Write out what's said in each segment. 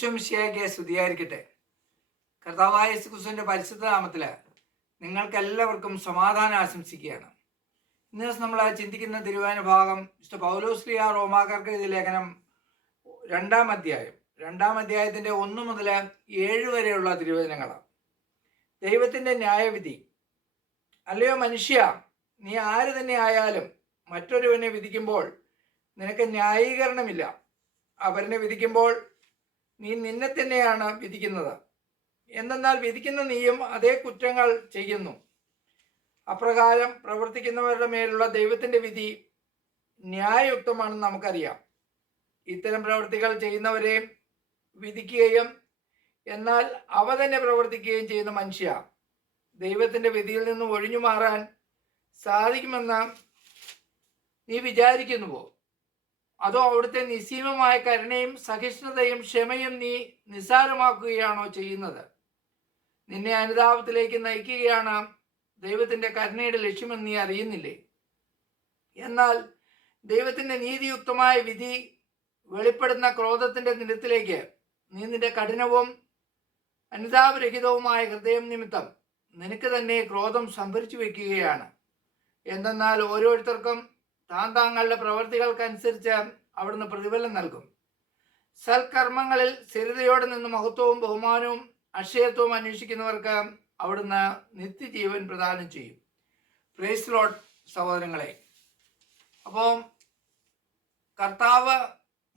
ഈശോമിശിഹായ്ക്ക് സ്തുതിയായിരിക്കട്ടെ. കർത്താവായ യേശുക്രിസ്തുവിന്റെ പരിശുദ്ധ നാമത്തിൽ നിങ്ങൾക്ക് എല്ലാവർക്കും സമാധാനം ആശംസിക്കുകയാണ്. ഇന്ന് ദിവസം നമ്മൾ ചിന്തിക്കുന്ന തിരുവചന ഭാഗം വിശുദ്ധ പൗലോസ്ലീഹ റോമാക്കാർക്ക് എഴുതിയ ലേഖനം 2-ാം അധ്യായം 2-ാം അധ്യായത്തിന്റെ 1 മുതൽ 7 വരെയുള്ള തിരുവചനങ്ങളാണ്. ദൈവത്തിന്റെ ന്യായവിധി. അല്ലയോ മനുഷ്യ, നീ ആര് തന്നെ ആയാലും മറ്റൊരുവനെ വിധിക്കുമ്പോൾ നിനക്ക് ന്യായീകരണമില്ല. അവരനെ വിധിക്കുമ്പോൾ നീ നിന്നെ തന്നെയാണ് വിധിക്കുന്നത്. എന്തെന്നാൽ വിധിക്കുന്ന നീയും അതേ കുറ്റങ്ങൾ ചെയ്യുന്നു. അപ്രകാരം പ്രവർത്തിക്കുന്നവരുടെ മേലുള്ള ദൈവത്തിന്റെ വിധി ന്യായയുക്തമാണെന്ന് നമുക്കറിയാം. ഇത്തരം പ്രവൃത്തികൾ ചെയ്യുന്നവരെ വിധിക്കുകയും എന്നാൽ അവ തന്നെ പ്രവർത്തിക്കുകയും ചെയ്യുന്ന മനുഷ്യ, ദൈവത്തിന്റെ വിധിയിൽ നിന്ന് ഒഴിഞ്ഞു മാറാൻ സാധിക്കുമെന്ന് നീ വിചാരിക്കുന്നുവോ? അതോ അവിടുത്തെ നിസ്സീമമായ കരുണയും സഹിഷ്ണുതയും ക്ഷമയും നീ നിസ്സാരമാക്കുകയാണോ ചെയ്യുന്നത്? നിന്നെ അനുതാപത്തിലേക്ക് നയിക്കുകയാണ് ദൈവത്തിന്റെ കരുണയുടെ ലക്ഷ്യമെന്ന് നീ അറിയുന്നില്ലേ? എന്നാൽ ദൈവത്തിന്റെ നീതിയുക്തമായ വിധി വെളിപ്പെടുന്ന ക്രോധത്തിന്റെ നിരത്തിലേക്ക് നീ നിന്റെ കഠിനവും അനുതാപരഹിതവുമായ ഹൃദയം നിമിത്തം നിനക്ക് തന്നെ ക്രോധം സംഭരിച്ചു വെക്കുകയാണ്. എന്തെന്നാൽ ഓരോരുത്തർക്കും താങ്കളുടെ പ്രവർത്തികൾക്കനുസരിച്ച് അവിടുന്ന് പ്രതിഫലം നൽകും. സൽക്കർമ്മങ്ങളിൽ സ്ഥിരതയോടെ നിന്ന് മഹത്വവും ബഹുമാനവും അക്ഷയത്വവും അന്വേഷിക്കുന്നവർക്ക് അവിടുന്ന് നിത്യജീവൻ പ്രദാനം ചെയ്യും. പ്രൈസ് ലോർഡ് സഹോദരങ്ങളെ. അപ്പോൾ കർത്താവ്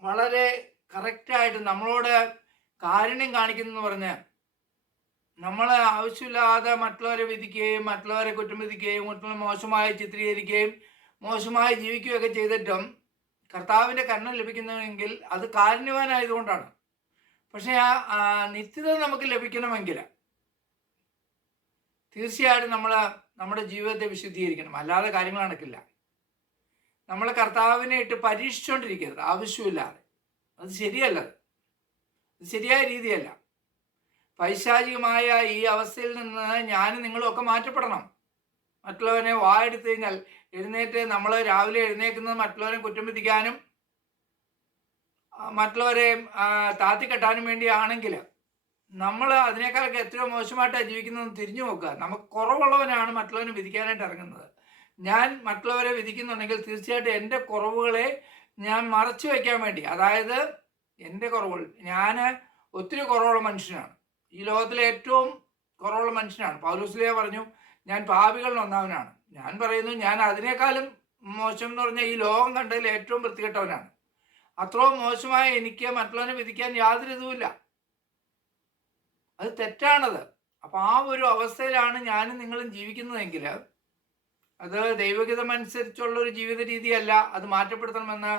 വളരെ കറക്റ്റായിട്ട് നമ്മളോട് കാരുണ്യം കാണിക്കുന്നു പറഞ്ഞ് നമ്മൾ ആവശ്യമില്ലാതെ മറ്റുള്ളവരെ വിധിക്കുകയും മറ്റുള്ളവരെ കുറ്റം വിധിക്കുകയും മറ്റുള്ള മോശമായി ചിത്രീകരിക്കുകയും മോശമായി ജീവിക്കുകയൊക്കെ ചെയ്തിട്ടും കർത്താവിൻ്റെ കരുണ ലഭിക്കുന്നുവെങ്കിൽ അത് കാരുണ്യവാനായതുകൊണ്ടാണ്. പക്ഷേ ആ നിത്യത നമുക്ക് ലഭിക്കണമെങ്കിൽ തീർച്ചയായിട്ടും നമ്മൾ നമ്മുടെ ജീവിതത്തെ വിശുദ്ധീകരിക്കണം. അല്ലാതെ കാര്യങ്ങൾ നടക്കില്ല. നമ്മൾ കർത്താവിനെ ഇട്ട് പരീക്ഷിച്ചുകൊണ്ടിരിക്കരുത് ആവശ്യമില്ലാതെ. അത് ശരിയല്ല. അത് ശരിയായ രീതിയല്ല. പൈശാചികമായ ഈ അവസ്ഥയിൽ നിന്ന് ഞാനും നിങ്ങളും ഒക്കെ മാറ്റപ്പെടണം. മറ്റുള്ളവനെ വായെടുത്തു കഴിഞ്ഞാൽ എഴുന്നേറ്റ് നമ്മൾ രാവിലെ എഴുന്നേക്കുന്നത് മറ്റുള്ളവരെ കുറ്റം വിധിക്കാനും മറ്റുള്ളവരെ താത്തിക്കെട്ടാനും വേണ്ടിയാണെങ്കിൽ നമ്മൾ അതിനേക്കാളൊക്കെ എത്രയോ മോശമായിട്ടാണ് ജീവിക്കുന്നതെന്ന് തിരിഞ്ഞു നോക്കുക. നമുക്ക് കുറവുള്ളവനാണ് മറ്റുള്ളവനെ വിധിക്കാനായിട്ട് ഇറങ്ങുന്നത്. ഞാൻ മറ്റുള്ളവരെ വിധിക്കുന്നുണ്ടെങ്കിൽ തീർച്ചയായിട്ടും എൻ്റെ കുറവുകളെ ഞാൻ മറച്ചു വയ്ക്കാൻ വേണ്ടി, അതായത് എൻ്റെ കുറവുകൾ, ഞാൻ ഒത്തിരി കുറവുള്ള മനുഷ്യനാണ്. ഈ ലോകത്തിലെ ഏറ്റവും കുറവുള്ള മനുഷ്യനാണ്. പൗലോസ്ലീഹ പറഞ്ഞു, ഞാൻ പാപികളിൽ ഒന്നാമനാണ്. ഞാൻ പറയുന്നു, ഞാൻ അതിനേക്കാളും മോശം എന്ന് പറഞ്ഞാൽ ഈ ലോകം കണ്ടതിൽ ഏറ്റവും വൃത്തികെട്ടവനാണ്. അത്രയും മോശമായ എനിക്ക് മറ്റുള്ളവനെ വിധിക്കാൻ യാതൊരു ഇതുമില്ല. അത് തെറ്റാണത്. അപ്പം ആ ഒരു അവസ്ഥയിലാണ് ഞാനും നിങ്ങളും ജീവിക്കുന്നതെങ്കിൽ അത് ദൈവഹിതമനുസരിച്ചുള്ളൊരു ജീവിത രീതിയല്ല. അത് മാറ്റപ്പെടുത്തണമെന്ന്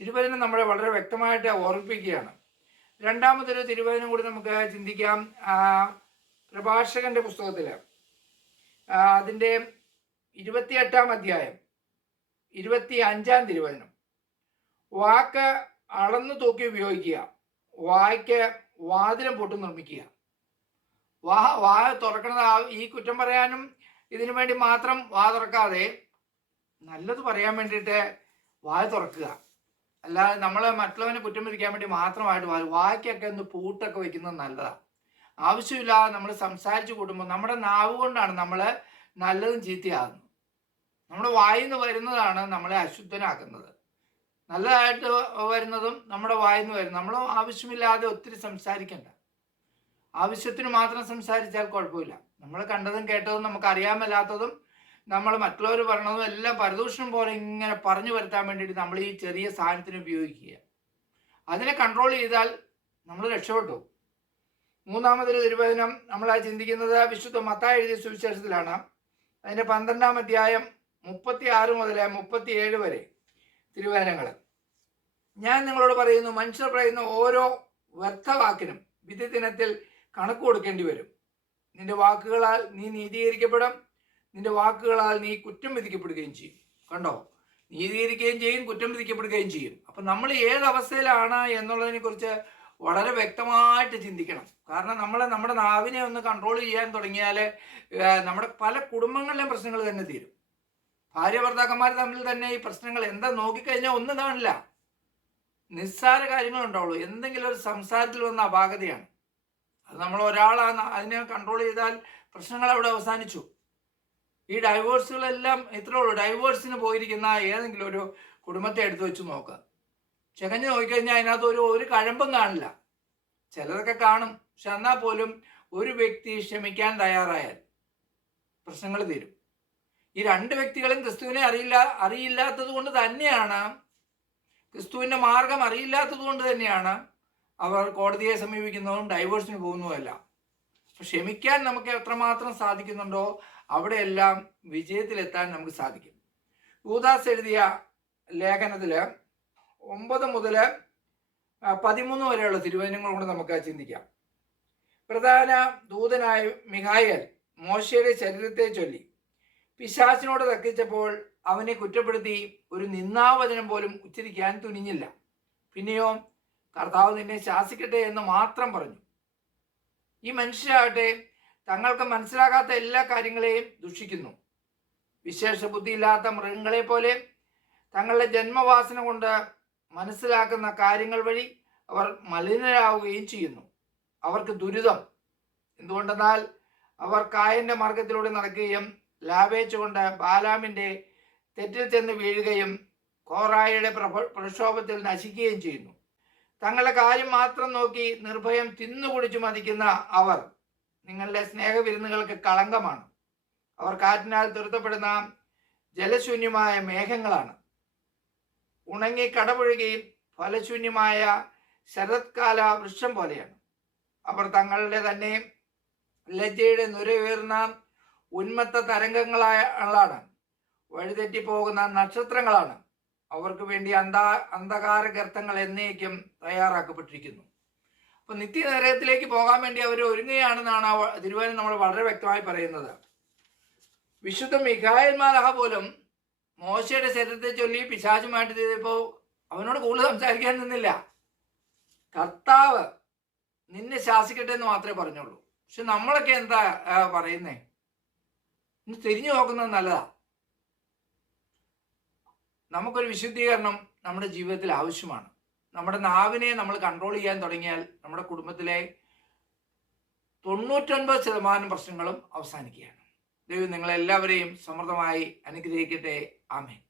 തിരുവചനം നമ്മളെ വളരെ വ്യക്തമായിട്ട് ഓർമ്മിപ്പിക്കുകയാണ്. രണ്ടാമതൊരു തിരുവചനം കൂടി നമുക്ക് ചിന്തിക്കാം. പ്രഭാഷകന്റെ പുസ്തകത്തിൽ അതിൻ്റെ 28-ാം അധ്യായം 25-ാം തിരുവചനം. വാക്ക് അളന്നു തൂക്കി ഉപയോഗിക്കുക, വായ്ക്ക് വാതിലും പൊട്ടും നിർമ്മിക്കുക. വാ തുറക്കണത് ഈ കുറ്റം പറയാനും ഇതിനു വേണ്ടി മാത്രം വാ തുറക്കാതെ നല്ലത് പറയാൻ വേണ്ടിയിട്ട് വായ തുറക്കുക. അല്ലാതെ നമ്മൾ മറ്റുള്ളവനെ കുറ്റം വിധിക്കാൻ വേണ്ടി മാത്രമായിട്ട് വായ്ക്കൊക്കെ ഒന്ന് പൂട്ടൊക്കെ വെക്കുന്നത് നല്ലതാണ്. ആവശ്യമില്ലാതെ നമ്മൾ സംസാരിച്ച് കൂട്ടുമ്പോൾ നമ്മുടെ നാവ് കൊണ്ടാണ് നമ്മൾ നല്ലതും ചീത്തയാകുന്നത്. നമ്മുടെ വായിൽ നിന്ന് വരുന്നതാണ് നമ്മളെ അശുദ്ധനാക്കുന്നത്. നല്ലതായിട്ട് വരുന്നതും നമ്മുടെ വായിൽ നിന്ന് വരുന്നത്. നമ്മൾ ആവശ്യമില്ലാതെ ഒത്തിരി സംസാരിക്കണ്ട. ആവശ്യത്തിന് മാത്രം സംസാരിച്ചാൽ കുഴപ്പമില്ല. നമ്മൾ കണ്ടതും കേട്ടതും നമുക്ക് അറിയാമല്ലാത്തതും നമ്മൾ മറ്റുള്ളവർ പറഞ്ഞതും എല്ലാം പരദൂഷണം പോലെ ഇങ്ങനെ പറഞ്ഞു വരുത്താൻ വേണ്ടിയിട്ട് നമ്മൾ ഈ ചെറിയ സാധനത്തിന് ഉപയോഗിക്കുക. അതിനെ കൺട്രോൾ ചെയ്താൽ നമ്മൾ രക്ഷപ്പെട്ടു. മൂന്നാമതൊരു തിരുവചനം നമ്മൾ ചിന്തിക്കുന്നത് വിശുദ്ധ മത്തായി എഴുതിയ സുവിശേഷത്തിലാണ്. അതിൻ്റെ 12-ാം അധ്യായം 36 മുതൽ 37 വരെ തിരുവചനങ്ങൾ. ഞാൻ നിങ്ങളോട് പറയുന്നു, മനുഷ്യർ പറയുന്ന ഓരോ വ്യർത്ഥവാക്കിനും വിധി ദിനത്തിൽ കണക്ക് കൊടുക്കേണ്ടി വരും. നിന്റെ വാക്കുകളാൽ നീ നീതീകരിക്കപ്പെടും, നിന്റെ വാക്കുകളാൽ നീ കുറ്റം വിധിക്കപ്പെടുകയും ചെയ്യും. കണ്ടോ, നീതീകരിക്കുകയും ചെയ്യും, കുറ്റം വിധിക്കപ്പെടുകയും ചെയ്യും. അപ്പം നമ്മൾ ഏതവസ്ഥയിലാണ് എന്നുള്ളതിനെ കുറിച്ച് വളരെ വ്യക്തമായിട്ട് ചിന്തിക്കണം. കാരണം നമ്മുടെ നാവിനെ ഒന്ന് കൺട്രോൾ ചെയ്യാൻ തുടങ്ങിയാൽ നമ്മുടെ പല കുടുംബങ്ങളിലെയും പ്രശ്നങ്ങൾ തന്നെ തീരും. ഭാര്യ ഭർത്താക്കന്മാർ തമ്മിൽ തന്നെ ഈ പ്രശ്നങ്ങൾ എന്താ നോക്കിക്കഴിഞ്ഞാൽ ഒന്നും കാണില്ല. നിസ്സാര കാര്യങ്ങളുണ്ടാവുള്ളൂ. എന്തെങ്കിലും ഒരു സംസാരത്തിൽ വന്ന അപാകതയാണ്. അത് നമ്മൾ ഒരാളാണ് അതിനെ കൺട്രോൾ ചെയ്താൽ പ്രശ്നങ്ങൾ അവിടെ അവസാനിച്ചു. ഈ ഡൈവോഴ്സുകളെല്ലാം ഇത്രേ ഉള്ളൂ. ഡൈവോഴ്സിന് പോയിരിക്കുന്ന ഏതെങ്കിലും ഒരു കുടുംബത്തെ എടുത്തു വെച്ച് നോക്കുക. ചെകഞ്ഞ് നോക്കിക്കഴിഞ്ഞാൽ അതിനകത്ത് ഒരു കഴമ്പും കാണില്ല. ചിലതൊക്കെ കാണും, പക്ഷെ എന്നാൽ പോലും ഒരു വ്യക്തി ക്ഷമിക്കാൻ തയ്യാറായാൽ പ്രശ്നങ്ങൾ തീരും. ഈ രണ്ട് വ്യക്തികളും ക്രിസ്തുവിനെ അറിയില്ലാത്തത് കൊണ്ട് തന്നെയാണ്, ക്രിസ്തുവിൻ്റെ മാർഗം അറിയില്ലാത്തത് കൊണ്ട് തന്നെയാണ് അവർ കോടതിയെ സമീപിക്കുന്നതും ഡൈവോഴ്സിന് പോകുന്നതുമല്ല. ക്ഷമിക്കാൻ നമുക്ക് എത്രമാത്രം സാധിക്കുന്നുണ്ടോ അവിടെയെല്ലാം വിജയത്തിലെത്താൻ നമുക്ക് സാധിക്കും. യൂദാസ് എഴുതിയ ലേഖനത്തിൽ 9 മുതൽ 13 വരെയുള്ള തിരുവചനങ്ങൾ കൊണ്ട് നമുക്ക് ചിന്തിക്കാം. പ്രധാന ദൂതനായ മിഖായേൽ മോശയുടെ ശരീരത്തെ ചൊല്ലി പിശാചിനോട് തർക്കിച്ചപ്പോൾ അവനെ കുറ്റപ്പെടുത്തി ഒരു നിന്ദാവചനം പോലും ഉച്ചരിക്കാൻ തുനിഞ്ഞില്ല. പിന്നെയോ കർത്താവ് നിന്നെ ശാസിക്കട്ടെ എന്ന് മാത്രം പറഞ്ഞു. ഈ മനുഷ്യരാകട്ടെ തങ്ങൾക്ക് മനസ്സിലാകാത്ത എല്ലാ കാര്യങ്ങളെയും ദുഷിക്കുന്നു. വിശേഷ ബുദ്ധിയില്ലാത്ത മൃഗങ്ങളെ പോലെ തങ്ങളുടെ ജന്മവാസന കൊണ്ട് മനസ്സിലാക്കുന്ന കാര്യങ്ങൾ വഴി അവർ മലിനരാവുകയും ചെയ്യുന്നു. അവർക്ക് ദുരിതം. എന്തുകൊണ്ടെന്നാൽ അവർ കായന്റെ മാർഗത്തിലൂടെ നടക്കുകയും ലാഭേച്ഛകൊണ്ട് ബാലാമിന്റെ തെറ്റിൽ ചെന്ന് വീഴുകയും കോറായയുടെ പ്രക്ഷോഭത്തിൽ നശിക്കുകയും ചെയ്യുന്നു. തങ്ങളുടെ കാര്യം മാത്രം നോക്കി നിർഭയം തിന്നുകുടിച്ചു മതിക്കുന്ന അവർ നിങ്ങളുടെ സ്നേഹവിരുന്നുകൾക്ക് കളങ്കമാണ്. അവർ കാറ്റിനാൽ തുരത്തപ്പെടുന്ന ജലശൂന്യമായ മേഘങ്ങളാണ്. ഉണങ്ങി കടപുഴകയും ഫലശൂന്യമായ ശരത്കാല വൃക്ഷം പോലെയാണ്. അവർ തങ്ങളുടെ തന്നെ ലജ്ജയുടെ നുരയുയർന്ന ഉന്മത്ത തരംഗങ്ങളാണ്. വഴിതെറ്റിപ്പോകുന്ന നക്ഷത്രങ്ങളാണ്. അവർക്ക് വേണ്ടി അന്ധകാര ഗർത്തങ്ങൾ എന്നേക്കും തയ്യാറാക്കപ്പെട്ടിരിക്കുന്നു. അപ്പൊ നിത്യനരകത്തിലേക്ക് പോകാൻ വേണ്ടി അവർ ഒരുങ്ങുകയാണെന്നാണ് തിരുവചനം നമ്മൾ വളരെ വ്യക്തമായി പറയുന്നത്. വിശുദ്ധ മിഖായേൽ മാലാഖ പോലും മോശയുടെ ശരീരത്തെ ചൊല്ലി പിശാചുമായിട്ട് ചെയ്തപ്പോൾ അവനോട് കൂടുതൽ സംസാരിക്കാൻ നിന്നില്ല. കർത്താവ് നിന്നെ ശാസിക്കട്ടെ എന്ന് മാത്രമേ പറഞ്ഞുള്ളൂ. പക്ഷെ നമ്മളൊക്കെ എന്താ പറയുന്നേ? ഇന്ന് തിരിഞ്ഞു നോക്കുന്നത് നല്ലതാ. നമുക്കൊരു വിശുദ്ധീകരണം നമ്മുടെ ജീവിതത്തിൽ ആവശ്യമാണ്. നമ്മുടെ നാവിനെ നമ്മൾ കൺട്രോൾ ചെയ്യാൻ തുടങ്ങിയാൽ നമ്മുടെ കുടുംബത്തിലെ 99% പ്രശ്നങ്ങളും അവസാനിക്കുകയാണ്. ദൈവം നിങ്ങളെല്ലാവരെയും സമൃദ്ധമായി അനുഗ്രഹിക്കട്ടെ. ആമേൻ.